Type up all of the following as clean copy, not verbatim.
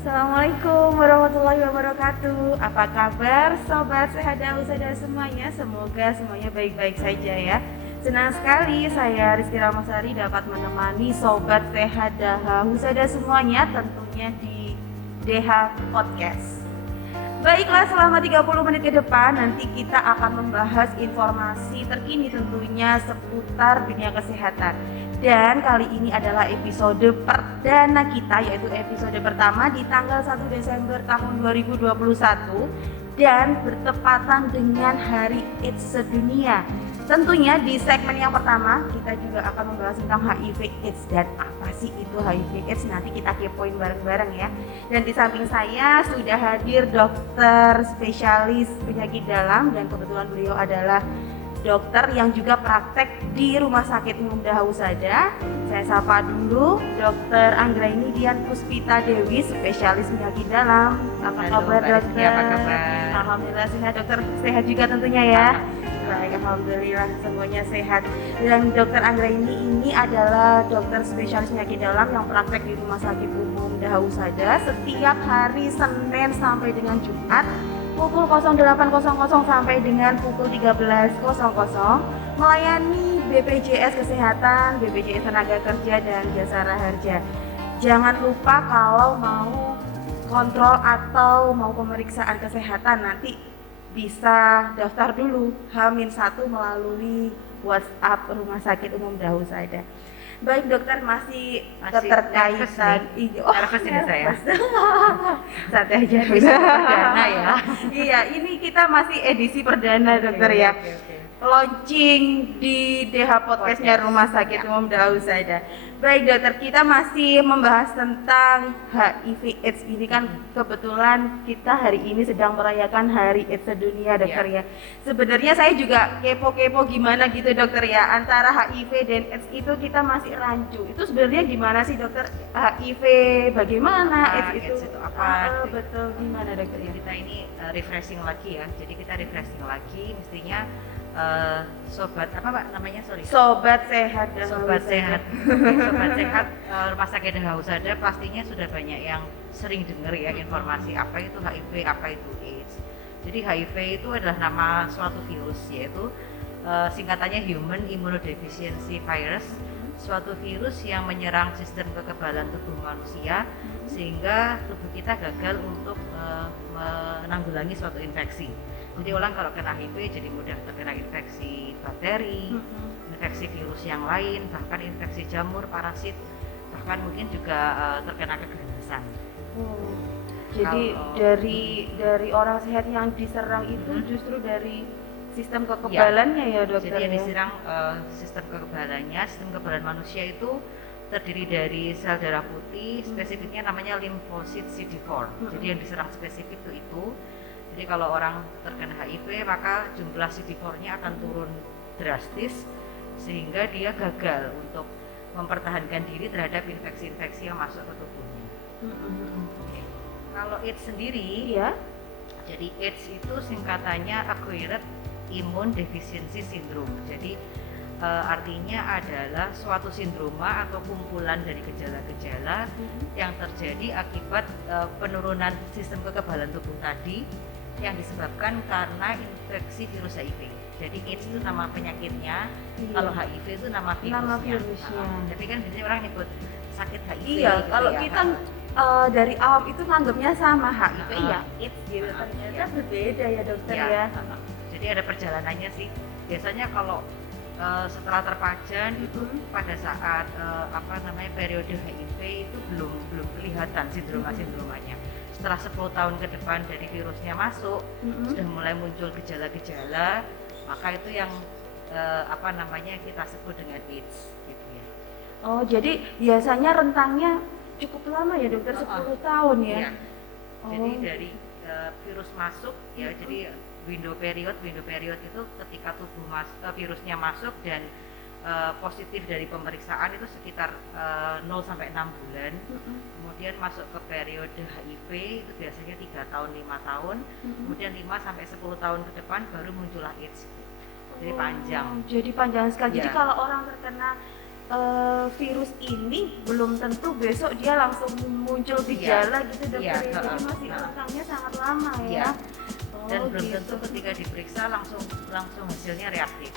Assalamualaikum warahmatullahi wabarakatuh. Apa kabar sobat sehat dan usaha semuanya? Semoga semuanya baik-baik saja ya. Senang sekali saya Rizky Ramasari dapat menemani sobat sehat dan usaha semuanya tentunya di DH Podcast. Baiklah, selama 30 menit ke depan nanti kita akan membahas informasi terkini tentunya seputar dunia kesehatan. Dan kali ini adalah episode perdana kita, yaitu episode pertama di tanggal 1 Desember tahun 2021 dan bertepatan dengan Hari AIDS sedunia. Tentunya di segmen yang pertama kita juga akan membahas tentang HIV AIDS dan apa sih itu HIV AIDS, nanti kita kepoin bareng-bareng ya. Dan di samping saya sudah hadir dokter spesialis penyakit dalam dan kebetulan beliau adalah dokter yang juga praktek di Rumah Sakit Umum Daha Husada. Saya sapa dulu Dokter Anggraini Dian Puspita Dewi, spesialis penyakit dalam. Apa kabar dokter? Apa kabar? Alhamdulillah sehat dokter, sehat juga tentunya ya. Baik, alhamdulillah semuanya sehat. Dan Dokter Anggraini ini adalah dokter spesialis penyakit dalam yang praktek di Rumah Sakit Umum Daha Husada setiap hari Senin sampai dengan Jumat pukul 08.00 sampai dengan pukul 13.00, melayani BPJS Kesehatan, BPJS Tenaga Kerja, dan Jasara Harja. Jangan lupa kalau mau kontrol atau mau pemeriksaan kesehatan nanti bisa daftar dulu H-1 melalui WhatsApp Rumah Sakit Umum Daha Husada. Baik dokter, masih keterkaitan nervous ini saya. Santai aja, bisa perdana ya. Iya, ini kita masih edisi perdana dokter ya. Launching di DH Podcastnya Rumah Sakit Umum Daha Husada. Baik dokter, kita masih membahas tentang HIV AIDS. Ini kan kebetulan kita hari ini sedang merayakan Hari AIDS sedunia dokter ya. Sebenarnya saya juga kepo-kepo gimana gitu dokter ya, antara HIV dan AIDS itu kita masih rancu. Itu sebenarnya gimana sih dokter? HIV bagaimana? AIDS itu apa? Betul, gimana dokter? Jadi kita ini refreshing lagi ya. Jadi kita refreshing lagi, mestinya sobat apa Pak namanya, sobat sehat dan sobat sehat. Sobat sehat Rumah Sakit Daha Husada pastinya sudah banyak yang sering dengar ya informasi apa itu HIV, apa itu AIDS. Jadi HIV itu adalah nama suatu virus, yaitu singkatannya Human Immunodeficiency Virus, suatu virus yang menyerang sistem kekebalan tubuh manusia sehingga tubuh kita gagal untuk menanggulangi suatu infeksi. Jadi orang kalau kena HIV jadi mudah terkena infeksi bakteri, infeksi virus yang lain, bahkan infeksi jamur, parasit, bahkan mungkin juga terkena keganasan. Jadi dari orang sehat yang diserang itu justru dari sistem kekebalannya ya dokter. Jadi yang diserang sistem kekebalannya, sistem kekebalan manusia itu terdiri dari sel darah putih, spesifiknya namanya limfosit CD4. Jadi yang diserang spesifik itu. Jadi kalau orang terkena HIV maka jumlah CD4-nya akan turun drastis sehingga dia gagal untuk mempertahankan diri terhadap infeksi-infeksi yang masuk ke tubuhnya. Kalau AIDS sendiri ya, jadi AIDS itu singkatannya Acquired Immune Deficiency Syndrome. Jadi artinya adalah suatu sindroma atau kumpulan dari gejala-gejala yang terjadi akibat penurunan sistem kekebalan tubuh tadi yang disebabkan karena infeksi virus HIV. Jadi AIDS itu nama penyakitnya, kalau HIV itu nama virusnya. Tapi kan biasanya orang nyebut sakit HIV. Iya, gitu kalau ya, kita dari awam itu nganggapnya sama HIV ya AIDS gitu. Ternyata berbeda ya dokter ya. Jadi ada perjalanannya sih. Biasanya kalau setelah terpajan itu pada saat periode HIV itu belum kelihatan sindromanya. Setelah 10 tahun ke depan dari virusnya masuk, sudah mulai muncul gejala-gejala, maka itu yang kita sebut dengan AIDS gitu ya. Oh, jadi biasanya rentangnya cukup lama ya dokter, 10 tahun ya. Iya. Jadi dari virus masuk ya, jadi window period itu ketika virusnya masuk dan positif dari pemeriksaan itu sekitar 0 sampai 6 bulan. Kemudian masuk ke periode HIV itu biasanya 3 tahun 5 tahun. Kemudian 5 sampai 10 tahun ke depan baru muncul AIDS. Jadi panjang. Jadi panjang sekali. Ya. Jadi kalau orang terkena virus ini belum tentu besok dia langsung muncul gejala gitu dokter Iya, ya. Jadi masih rentangnya sangat lama ya. Iya. Dan belum gitu. tentu ketika diperiksa langsung hasilnya reaktif.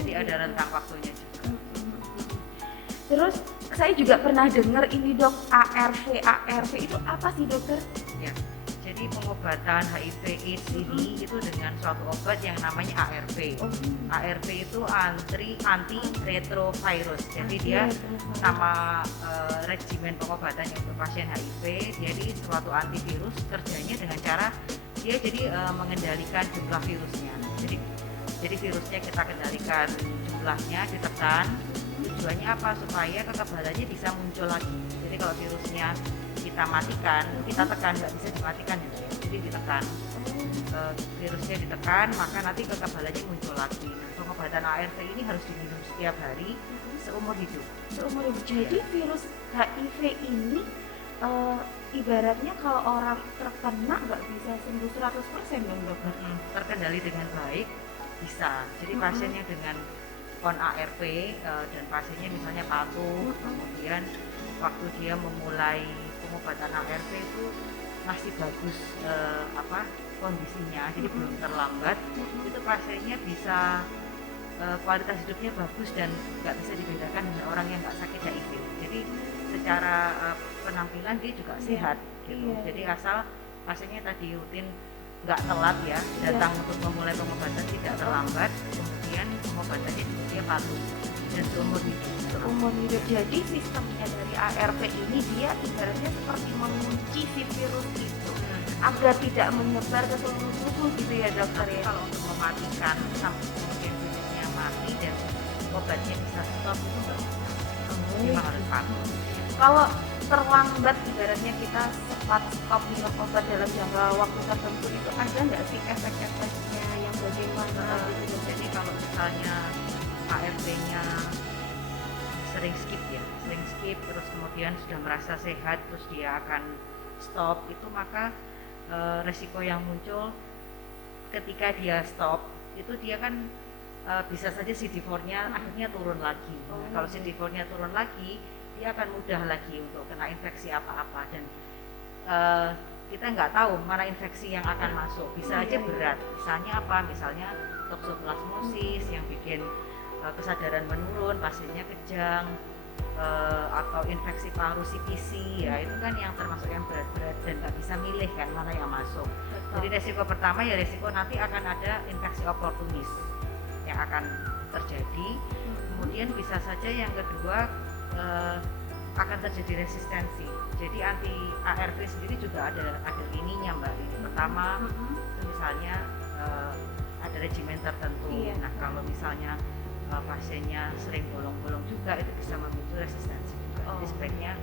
Jadi ada rentang waktunya juga. Terus saya juga pernah dengar ini dok, ARV itu apa sih dokter? Ya. Jadi pengobatan HIV AIDS ini itu dengan suatu obat yang namanya ARV. ARV itu anti retrovirus. Jadi dia nama regimen pengobatannya untuk pasien HIV. Jadi suatu antivirus kerjanya dengan cara dia jadi mengendalikan jumlah virusnya. Jadi virusnya kita kendalikan jumlahnya, ditekan. Tujuannya apa? Supaya kekebalannya bisa muncul lagi. Jadi kalau virusnya kita matikan, kita tekan, nggak bisa dimatikan ya. Jadi ditekan, virusnya ditekan, maka nanti kekebalannya muncul lagi. Nah, pengobatan ARV ini harus diminum setiap hari seumur hidup. Jadi virus HIV ini ibaratnya kalau orang terkena nggak bisa sembuh 100% dong dokter? Terkendali dengan baik bisa. Jadi pasien yang dengan kon ARV dan pasiennya misalnya patuh, kemudian waktu dia memulai pengobatan ARV itu masih bagus kondisinya, jadi belum terlambat, itu pasiennya bisa kualitas hidupnya bagus dan nggak bisa dibedakan dengan orang yang nggak sakit HIV. Jadi secara penampilan dia juga sehat gitu. Jadi asal pasiennya tadi rutin, nggak telat ya, datang untuk memulai pengobatan tidak terlambat, kemudian pengobatannya dia patuh dan seumur hidup. Jadi sistemnya dari ARV ini dia ibaratnya seperti mengunci si virus itu agar tidak menyebar ke seluruh tubuh gitu ya dokter ya. Kalau untuk mematikan sampai kemudian virusnya mati dan obatnya bisa stop itu nggak bisa. Memang harus patuh. Kalau terlambat ibaratnya kita sempat stop minum obat dalam jangka waktu tertentu itu ada nggak sih efek-efeknya yang bagaimana gitu? Jadi kalau misalnya ARV-nya sering skip terus kemudian sudah merasa sehat terus dia akan stop itu, maka resiko yang muncul ketika dia stop itu dia kan bisa saja CD4-nya akhirnya turun lagi. Kalau CD4-nya turun lagi dia akan mudah lagi untuk kena infeksi apa-apa dan kita nggak tahu mana infeksi yang akan masuk, bisa aja berat, misalnya toksoplasmosis yang bikin kesadaran menurun, pasiennya kejang, atau infeksi paru CPC ya, itu kan yang termasuk yang berat-berat dan nggak bisa milih kan mana yang masuk. Jadi resiko pertama ya resiko nanti akan ada infeksi oportunis yang akan terjadi. Kemudian bisa saja yang kedua akan terjadi resistensi. Jadi anti ARV sendiri juga ada ininya mbak. Ini pertama itu misalnya ada regimen tertentu. Nah kalau misalnya pasiennya sering bolong-bolong juga itu bisa memicu resistensi juga. Jadi sebaiknya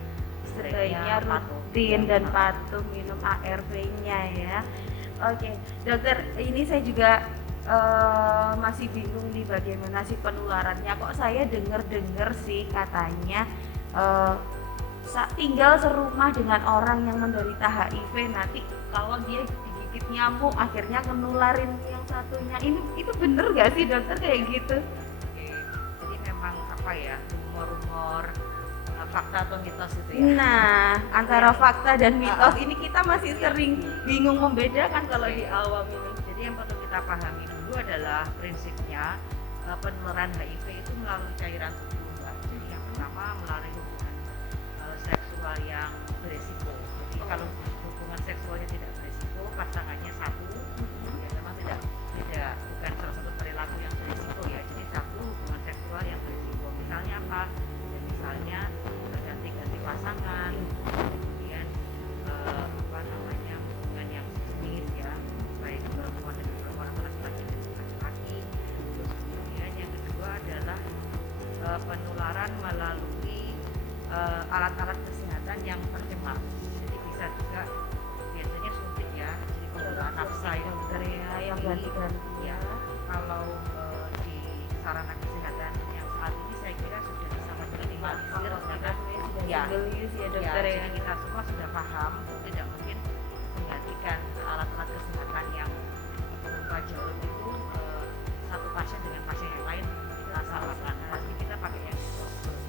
rutin dan patuh minum ARV-nya ya. Oke, dokter, ini saya juga masih bingung nih bagaimana sih penularannya. Kok saya dengar sih katanya tinggal serumah dengan orang yang menderita HIV, nanti kalau dia digigit nyamuk akhirnya ngenularin yang satunya. Itu bener gak sih dokter kayak gitu? Jadi memang rumor-rumor fakta atau mitos itu ya. Nah, antara fakta dan mitos ini kita masih sering bingung membedakan kalau di awam ini. Jadi yang perlu kita pahami dulu adalah prinsipnya penularan HIV itu melalui cairan tubuh mbak. Jadi yang pertama melalui hubungan seksual yang beresiko. Jadi kalau hubungan seksualnya tidak beresiko, pasangannya satu, ya memang bukan salah satu perilaku yang beresiko ya. Jadi satu hubungan seksual yang beresiko. Misalnya apa? Ya, misalnya berganti-ganti pasangan, kemudian hubungan yang sejenis ya, baik perempuan dengan perempuan atau laki-laki dengan laki-laki. Terus kemudian yang kedua adalah penularan melalui alat-alat kesehatan yang tercemar. Jadi bisa juga biasanya suntik ya, jadi penggunaan nafsa yang ganti-ganti ya. Kalau di sarana kesehatan yang saat ini saya kira sudah bisa meminimalisir dokter ya. Kita semua sudah paham tidak mungkin menggantikan alat-alat kesehatan yang berupa jarum itu satu pasien dengan pasien yang lain kita samakan. Pasti kita pakai yang disposable.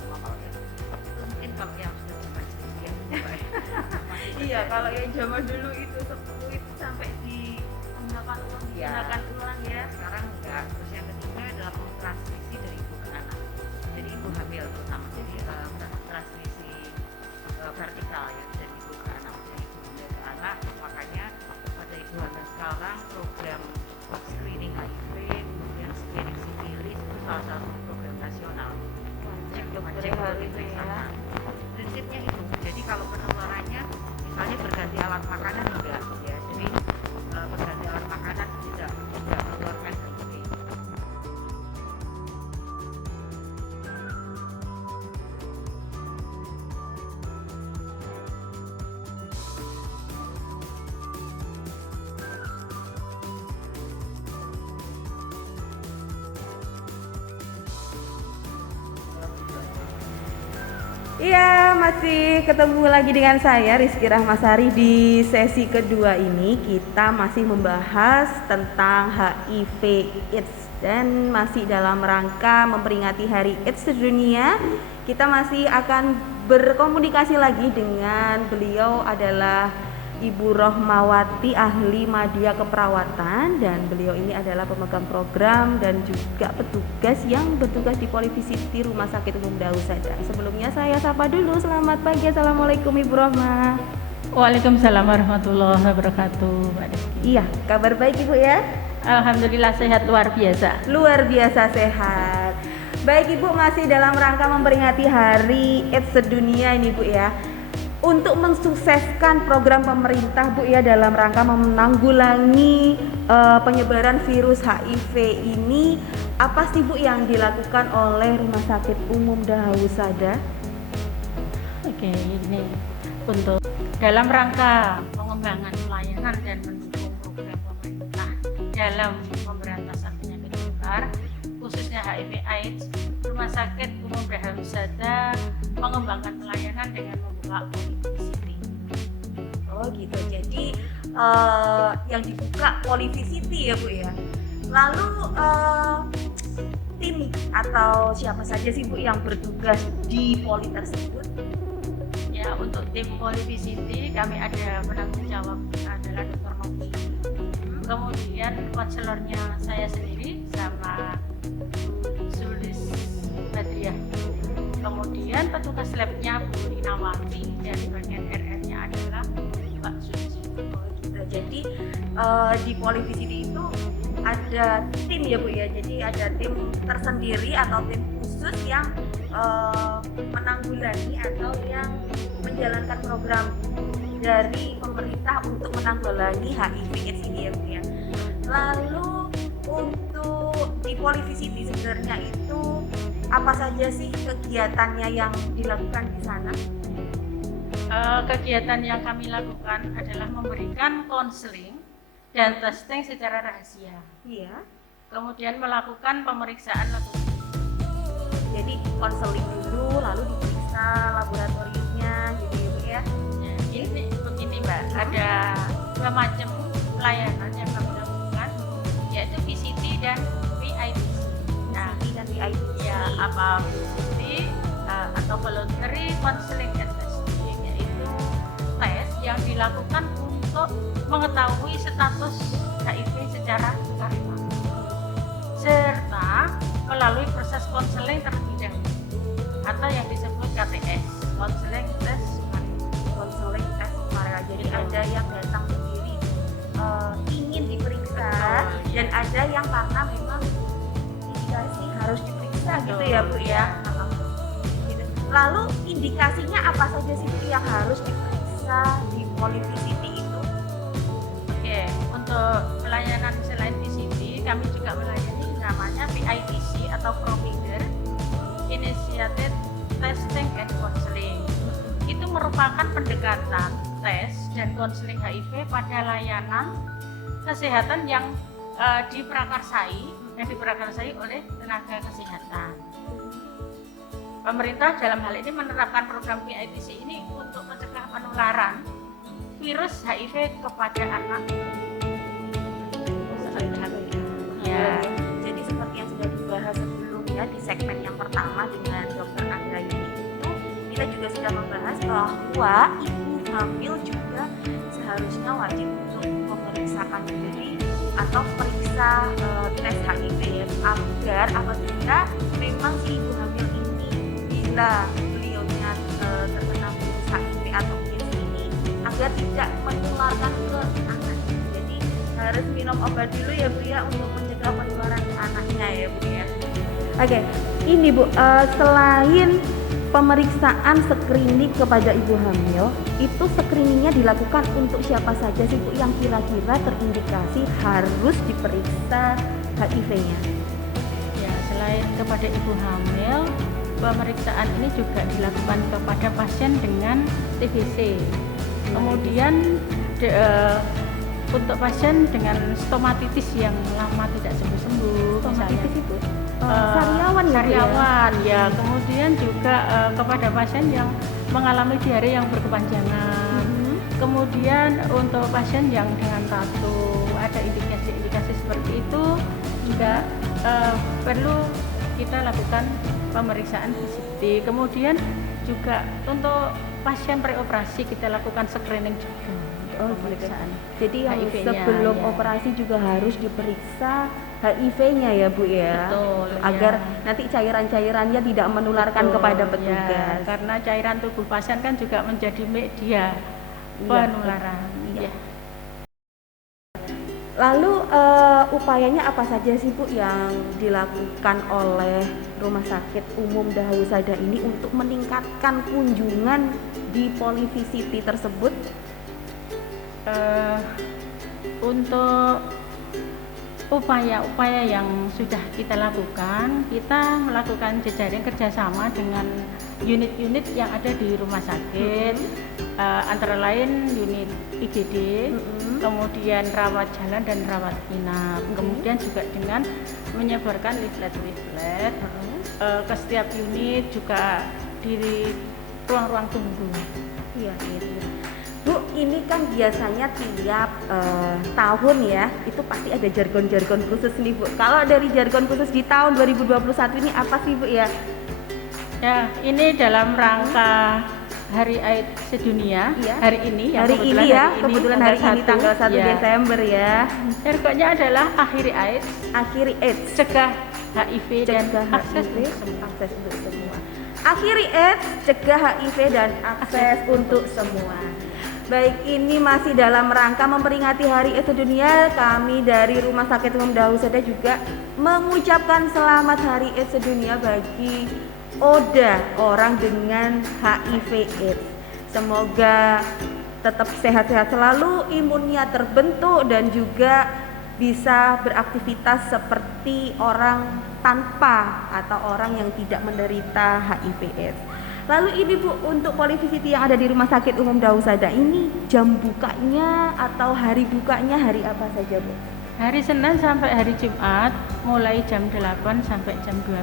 kalau yang zaman dulu itu 10 itu sampai digunakan ulang, digunakan ulang ya. Sekarang enggak. Terus yang ketiga adalah transmisi dari ibu ke anak. Jadi ibu hamil terutama, jadi transmisi vertikal ya, dari ibu ke anak, dari ibu hamil ke anak. Makanya pada ibu hamil sekarang program screening HIV, kemudian screening sifilis itu salah satu program nasional. Wajib untuk diperiksakan. Prinsipnya itu. Jadi kalau penularannya misalnya berganti alat makanan enggak ya. Jadi berganti alat makanan tidak menularkan HIV. Iya, masih ketemu lagi dengan saya Rizky Rahmasari. Di sesi kedua ini kita masih membahas tentang HIV AIDS dan masih dalam rangka memperingati Hari AIDS Sedunia. Kita masih akan berkomunikasi lagi dengan beliau adalah Ibu Rohmawati, ahli media keperawatan, dan beliau ini adalah pemegang program dan juga petugas yang bertugas di Polivisiti Rumah Sakit Umum Daud Sadar. Sebelumnya saya sapa dulu, selamat pagi, assalamualaikum Ibu Rohma. Waalaikumsalam warahmatullahi wabarakatuh, Mbak Rizky. Iya, kabar baik Ibu ya? Alhamdulillah sehat luar biasa. Luar biasa sehat. Baik Ibu, masih dalam rangka memperingati Hari AIDS Sedunia ini Bu ya. Untuk mensukseskan program pemerintah Bu ya dalam rangka menanggulangi penyebaran virus HIV ini, apa sih Bu yang dilakukan oleh Rumah Sakit Umum Daud Sadar? Oke, ini untuk dalam rangka pengembangan pelayanan dan mendukung program pemerintah dalam pemberantasan penyakit menular khususnya HIV/AIDS, Rumah Sakit Umum Daud Sadar mengembangkan pelayanan dengan membuka Polivisiti. Oh gitu, jadi yang dibuka Polivisiti ya Bu ya. Lalu tim atau siapa saja sih Bu yang bertugas di Poli tersebut? Ya, untuk tim Polivisiti kami ada penanggung jawab adalah Dr. Novi. Kemudian konselornya saya sendiri sama Sulis Badriah. Kemudian petugas labnya Bu Inawati dan bagian RR-nya adalah Mbak Suci. Jadi di Polivisiti itu ada tim ya Bu ya. Jadi ada tim tersendiri atau tim khusus yang menanggulangi atau yang menjalankan program dari pemerintah untuk menanggulangi HIV/AIDS ini ya Bu ya. Lalu untuk di Polivisiti sebenarnya itu apa saja sih kegiatannya yang dilakukan di sana? Kegiatan yang kami lakukan adalah memberikan konseling dan testing secara rahasia. Iya. Kemudian melakukan pemeriksaan laboratorium. Jadi konseling dulu, lalu diperiksa laboratoriumnya, gitu ya Bu ya. Ini begini Mbak, ada dua macam pelayanan yang kami lakukan, yaitu VCT dan VIPC. Nah, dan VIP. ya apa VCT atau voluntary counseling and testing, yaitu tes yang dilakukan untuk mengetahui status HIV secara sukarela, serta melalui proses konseling terlebih dahulu atau yang disebut KTS, konseling tes sukarela. Konseling tes sukarela. Jadi ada yang datang sendiri ingin diperiksa. Betul, dan ada yang karena memang indikasi harus diperiksa. Betul, gitu ya Bu ya. Gitu. Lalu indikasinya apa saja sih Bu yang harus diperiksa di Polivisiti itu? Oke, untuk pelayanan selain VCT, kami juga melayani namanya PITC atau Provider Initiated Testing and Counseling. Itu merupakan pendekatan tes dan konseling HIV pada layanan kesehatan yang diprakarsai oleh tenaga kesehatan. Pemerintah dalam hal ini menerapkan program PITC ini untuk mencegah penularan virus HIV kepada anak. Ya. Jadi seperti yang sudah dibahas sebelumnya di segmen yang pertama dengan Dr. Anggrayani itu, kita juga sudah membahas bahwa ibu hamil juga harusnya wajib untuk memeriksakan diri atau periksa tes HIV ya, agar apabila memang si ibu hamil ini bila beliaunya terkena virus HIV atau AIDS ini agar tidak menularkan ke anak. Jadi harus minum obat dulu ya Bu ya untuk mencegah penularan ke anaknya ya Bu ya. Oke, ini Bu, selain pemeriksaan screening kepada ibu hamil, itu screeningnya dilakukan untuk siapa saja sih Bu yang kira-kira terindikasi harus diperiksa HIV-nya? Ya, selain kepada ibu hamil, pemeriksaan ini juga dilakukan kepada pasien dengan TBC. Kemudian untuk pasien dengan stomatitis yang lama tidak sembuh-sembuh, Stomatitis misalnya itu sariawan ya Bu ya? sariawan ya. Kemudian juga kepada pasien yang mengalami diare yang berkepanjangan. Kemudian untuk pasien yang dengan tato ada indikasi-indikasi seperti itu juga perlu kita lakukan pemeriksaan PCT. Kemudian juga untuk pasien preoperasi kita lakukan screening juga untuk pemeriksaan. Jadi yang HIV-nya, sebelum ya. operasi juga harus diperiksa HIV-nya ya Bu ya. Betul, agar ya. nanti cairan-cairannya tidak menularkan Betul, kepada ya. petugas. Karena cairan tubuh pasien kan juga menjadi media penularan. Iya. Ya. Lalu upayanya apa saja sih Bu yang dilakukan oleh Rumah Sakit Umum Dahusada ini untuk meningkatkan kunjungan di Polivisiti tersebut? Untuk upaya-upaya yang sudah kita lakukan, kita melakukan jejaring kerjasama dengan unit-unit yang ada di rumah sakit, antara lain unit IGD, kemudian rawat jalan dan rawat inap, kemudian juga dengan menyebarkan leaflet-leaflet ke setiap unit, juga di ruang-ruang tunggu. Iya, iya. Bu, ini kan biasanya tiap tahun ya, itu pasti ada jargon-jargon khusus nih Bu. Kalau dari jargon khusus di tahun 2021 ini apa sih Bu ya? Ya, ini dalam rangka Hari AIDS Sedunia, Iya. hari ini ya, kebetulan hari ini tanggal 1 ya. Desember ya. Jargonnya adalah akhiri AIDS, Akhiri AIDS, cegah HIV dan cegah akses HIV, untuk semua. akses untuk semua. Akhiri AIDS, cegah HIV dan akses untuk semua. Baik, ini masih dalam rangka memperingati Hari AIDS Sedunia. Kami dari Rumah Sakit Umum Dahusada juga mengucapkan selamat Hari AIDS Sedunia bagi Oda, orang dengan HIV AIDS. Semoga tetap sehat-sehat selalu, imunnya terbentuk dan juga bisa beraktivitas seperti orang tanpa atau orang yang tidak menderita HIV AIDS. Lalu ini Bu, untuk Polivisiti yang ada di Rumah Sakit Umum Dahusada ini jam bukanya atau hari bukanya hari apa saja Bu? Hari Senin sampai hari Jumat mulai jam 8 sampai jam 12.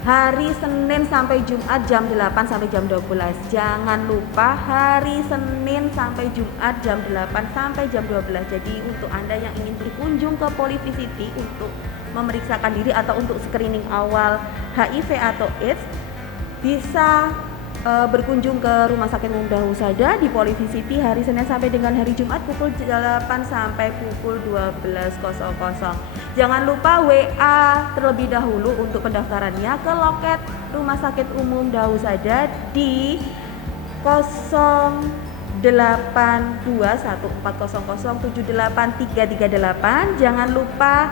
Hari Senin sampai Jumat jam 8 sampai jam 12. Jangan lupa hari Senin sampai Jumat jam 8 sampai jam 12. Jadi untuk Anda yang ingin berkunjung ke Polivisiti untuk memeriksakan diri atau untuk screening awal HIV atau AIDS, bisa berkunjung ke Rumah Sakit Umum Dahusada di Polivisiti hari Senin sampai dengan hari Jumat pukul 8 sampai pukul 12.00. Jangan lupa WA terlebih dahulu untuk pendaftarannya ke loket Rumah Sakit Umum Dahusada di 082140078338. Jangan lupa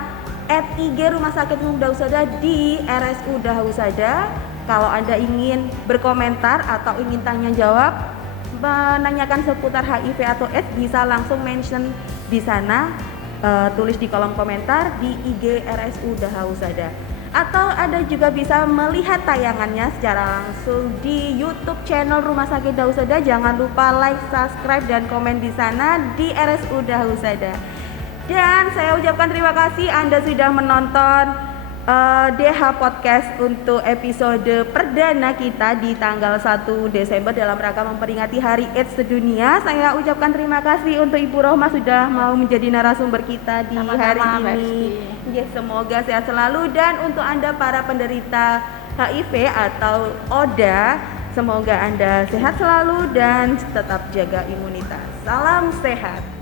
@IG Rumah Sakit Umum Dahusada di RSU Dahusada. Kalau Anda ingin berkomentar atau ingin tanya jawab, menanyakan seputar HIV atau AIDS, bisa langsung mention di sana, tulis di kolom komentar di IG RSU Dahusada. Atau Anda juga bisa melihat tayangannya secara langsung di YouTube channel Rumah Sakit Dahusada. Jangan lupa like, subscribe, dan komen di sana di RSU Dahusada. Dan saya ucapkan terima kasih Anda sudah menonton DH Podcast untuk episode perdana kita di tanggal 1 Desember dalam rangka memperingati Hari AIDS Sedunia. Saya ucapkan terima kasih untuk Ibu Rohmah sudah mau menjadi narasumber kita di hari ini. Ya, semoga sehat selalu, dan untuk Anda para penderita HIV atau ODA, semoga Anda sehat selalu dan tetap jaga imunitas. Salam sehat.